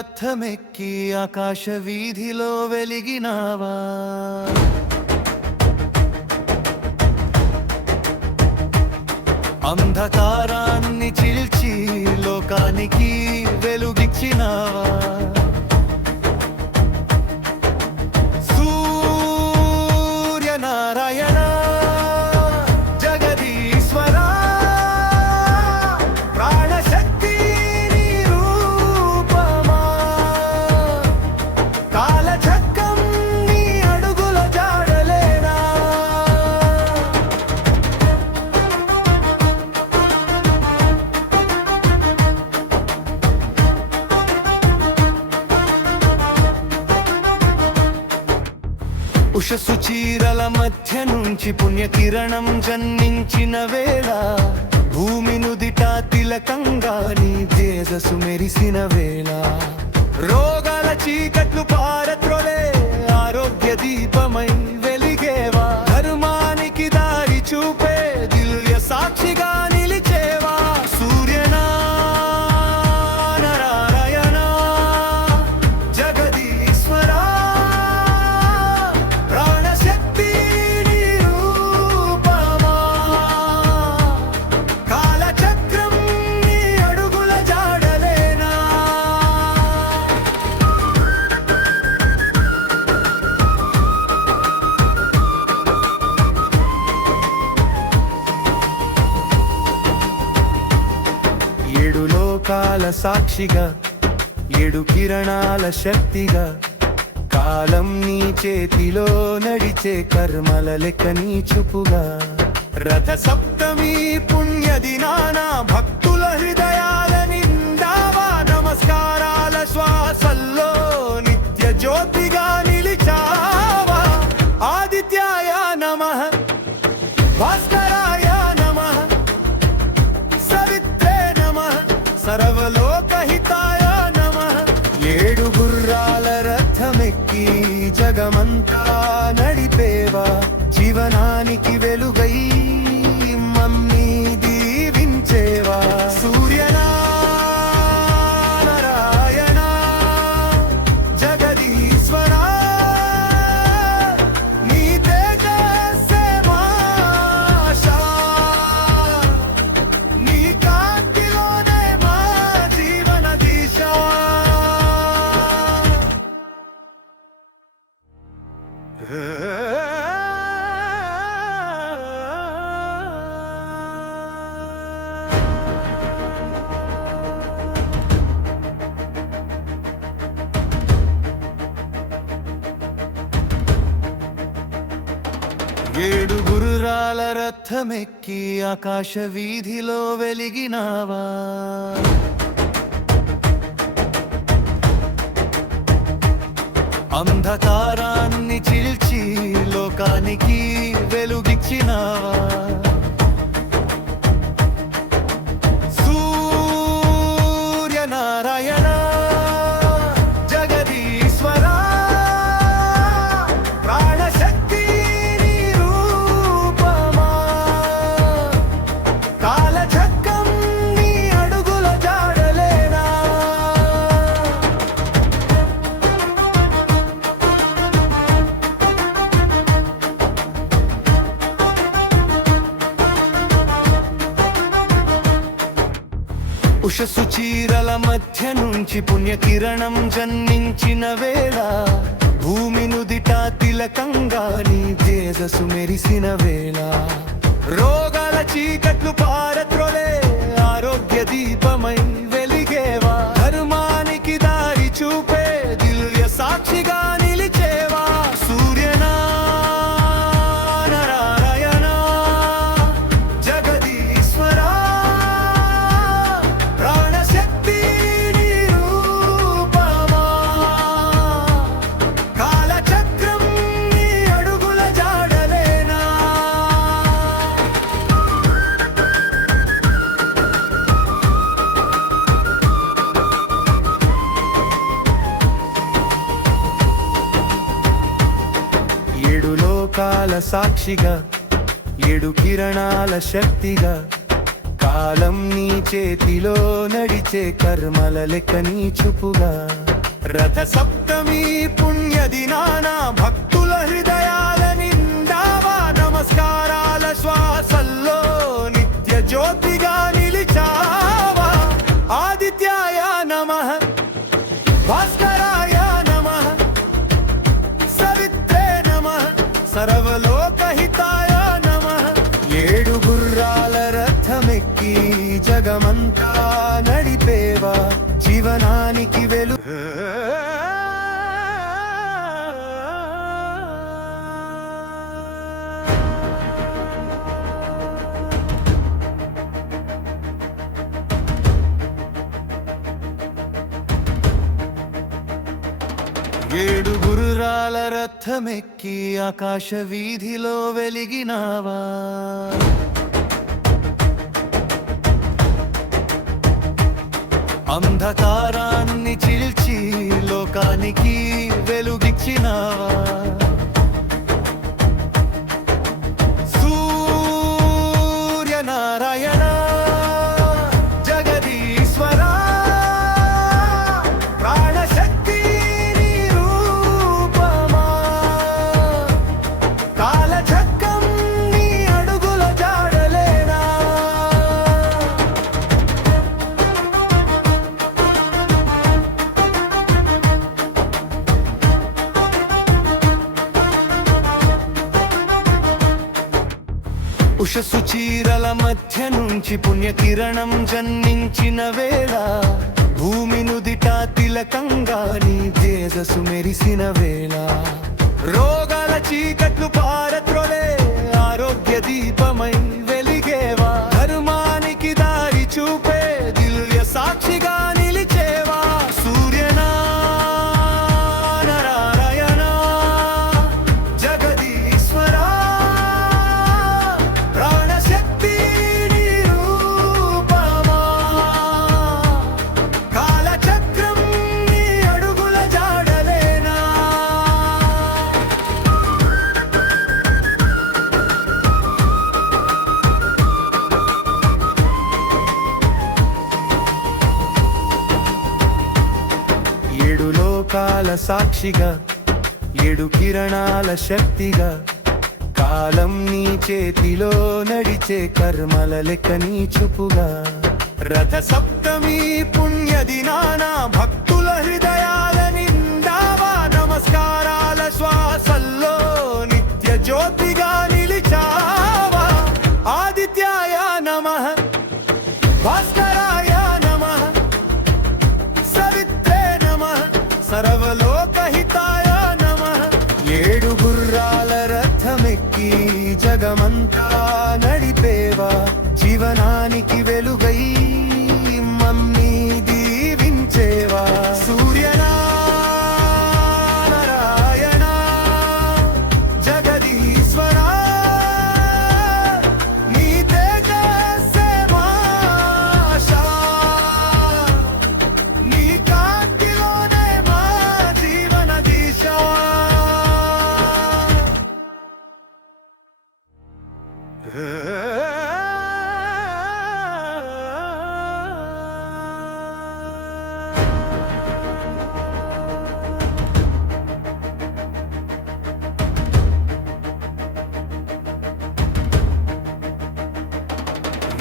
రథమెక్కి ఆకాశ వీధిలో వెలిగినావా? అంధకారాన్ని చిల్చి లోకానికి వెలుగిచ్చినావా? ఉషసు చీరల మధ్య నుంచి పుణ్యకిరణం జన్మించిన వేళ భూమి నుదిట తిలకంగా నీ తేజసు మెరిసిన వేళ. రోగాల చీకట్లు పారత్రోలే ఆరోగ్య దీపమై సాక్షిగా ఏడు కిరణాల శక్తిగా. కాలం నీ చేతిలో నడిచే కర్మల లెక్క నీ చూపుగా. రథ సప్తమి పుణ్య దినాన భక్తుల హృదయ ఏడు గురురాల రథమెక్కి ఆకాశ వీధిలో వెలిగినావా? అంధకారాన్ని చిల్చి ఉషస్సు చీరల మధ్య నుంచి పుణ్యకిరణం జన్మించిన వేళ భూమి నుదిట తిలకంగా నీ తేజసు మెరిసిన వేళ. రోగాల చీకట్లు లోకాల సాక్షిగా ఏడు కిరణాల శక్తిగా కాలం నీ చేతిలో నడిచే కర్మల లెక్క నీ చూపుగా. రథ సప్తమి పుణ్య దినాన భక్తుల హృదయాల నిందావా నమస్కారం ఏడు గురురాల రథమెక్కి ఆకాశ వీధిలో వెలిగినావా? అంధకారాన్ని చిల్చి లోకానికి వెలుగిచ్చినావా ఉషసు చీరల మధ్య నుంచి పుణ్యకిరణం జన్మించిన వేళ భూమి నుదిట తిలకంగా నీ తేజసు మెరిసిన వేళ. రోగాల చీకట్లు పారత్రోలే ఆరోగ్య దీపమై లోకాల సాక్షిగా ఏడు కిరణాల శక్తిగా కాలం నీ చేతిలో నడిచే కర్మల లెక్క నీ చూపుగా. రథ సప్తమి పుణ్య దినాన భక్తుల ఏడు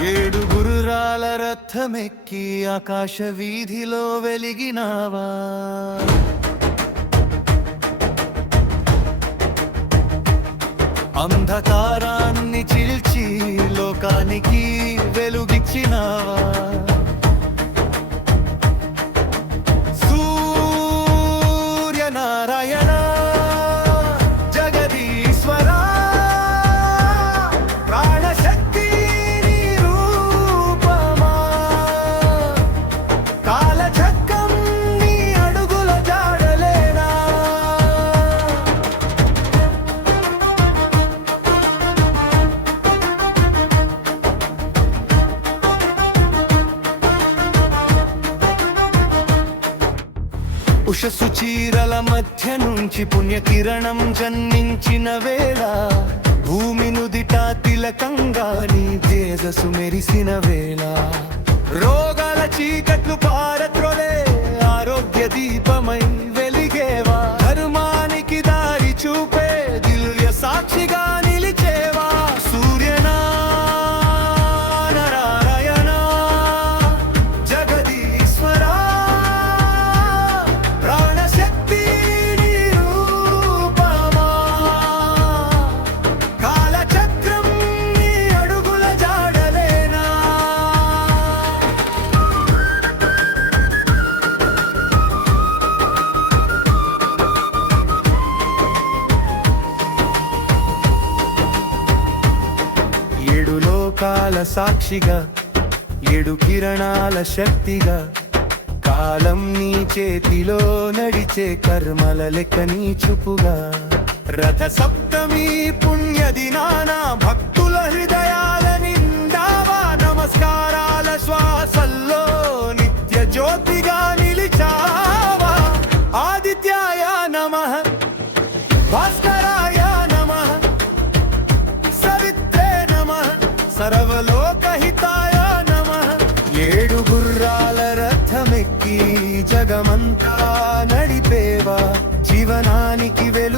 ఏడు గురురాల రథమెక్కి ఆకాశ వీధిలో వెలిగినావా. అంధకారాన్ని చిల్చి లోకానికి ఉషసు చీరల మధ్య నుంచి పుణ్యకిరణం జన్మించిన వేళ భూమి నుదిట తిలకంగా నీ తేజసు మెరిసిన వేళ. రోగాల చీకట్లు పార లోకాల సాక్షిగా ఏడు కిరణాల శక్తిగా కాలం నీ చేతిలో నడిచే కర్మల లెక్క నీ చూపుగా. రథ సప్తమి పుణ్య దినాన భక్తుల హృదయా